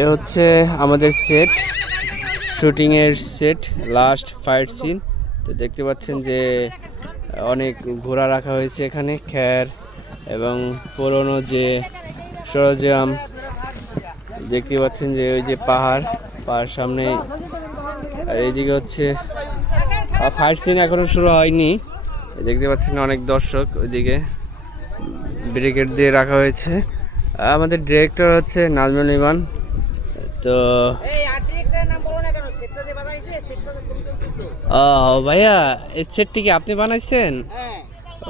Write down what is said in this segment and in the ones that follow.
এ হচ্ছে আমাদের সেট, শুটিংয়ের সেট, লাস্ট ফাইট সিন। তো দেখতে পাচ্ছেন যে অনেক ঘোড়া রাখা হয়েছে এখানে, খ্যার এবং পুরনো যে সরঞ্জাম। দেখতে পাচ্ছেন যে ওই যে পাহাড় সামনে, আর এইদিকে হচ্ছে ফাইট সিন এখনো শুরু হয়নি। দেখতে পাচ্ছেন অনেক দর্শক, ওইদিকে ব্যারিকেড দিয়ে রাখা হয়েছে। আমাদের ডিরেক্টর হচ্ছে নাজমুল ইমান। তো ও ভাইয়া, এই সেটটি কি আপনি বানাইছেন?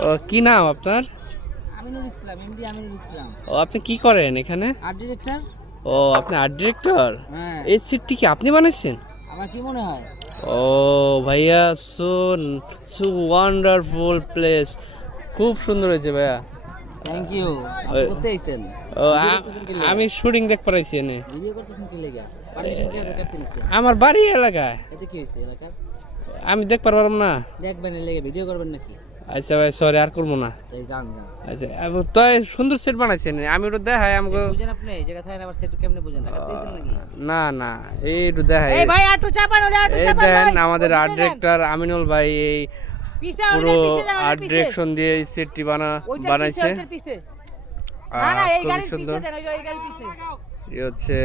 ও, কি নাম আপনার? আমিনুল ইসলাম, এমডি আমিনুল ইসলাম। ও, আপনি কি করেন এখানে? Art director. ও, আপনি আর্ট ডিরেক্টর? হ্যাঁ। এই সেটটি কি আপনি বানাইছেন? আমার কি মনে হয়? ও ভাইয়া, সো সো ওয়ান্ডারফুল প্লেস, খুব সুন্দর হয়েছে ভাইয়া। Thank you. আপনি করতে আইছেন? ও, আমি শুটিং দেখ পারাইছি এনে। ভিডিও করতেছেন কি লাগা? পারমিশন কি দরকার তিনছে? আমার বাড়ি এলাকায়। এতে কি হইছে এলাকার? আমি দেখ পারলাম না। দেখবেন এর লাগা ভিডিও করবেন নাকি? আচ্ছা ভাই, সরি, আর করবো না। তাই যান যান। আচ্ছা, তো সুন্দর সেট বানাইছেন, আমি ওটা দেখাই আমাকে। বুঝেন আপনি এই জায়গা থাকেন, আবার সেট কেমনে বুঝেন? টাকা দিয়েছেন নাকি? না না, এইটু দেখাই। এই ভাই আটু চাপান, ওরে আটু এই চাপান। দেখেন আমাদের আর্ট ডিরেক্টর আমিনুল ভাই এই পিছে পুরো পিছে যান, আর্ট ডিরেকশন দিয়ে এই সেটটি বানাইছে। না না, এই খুবই গাড়ির সুন্দর। পিছে দেন, ওই গাড়ির পিছে। এই হচ্ছে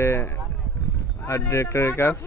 আর্ট ডিরেক্টরের কাজ।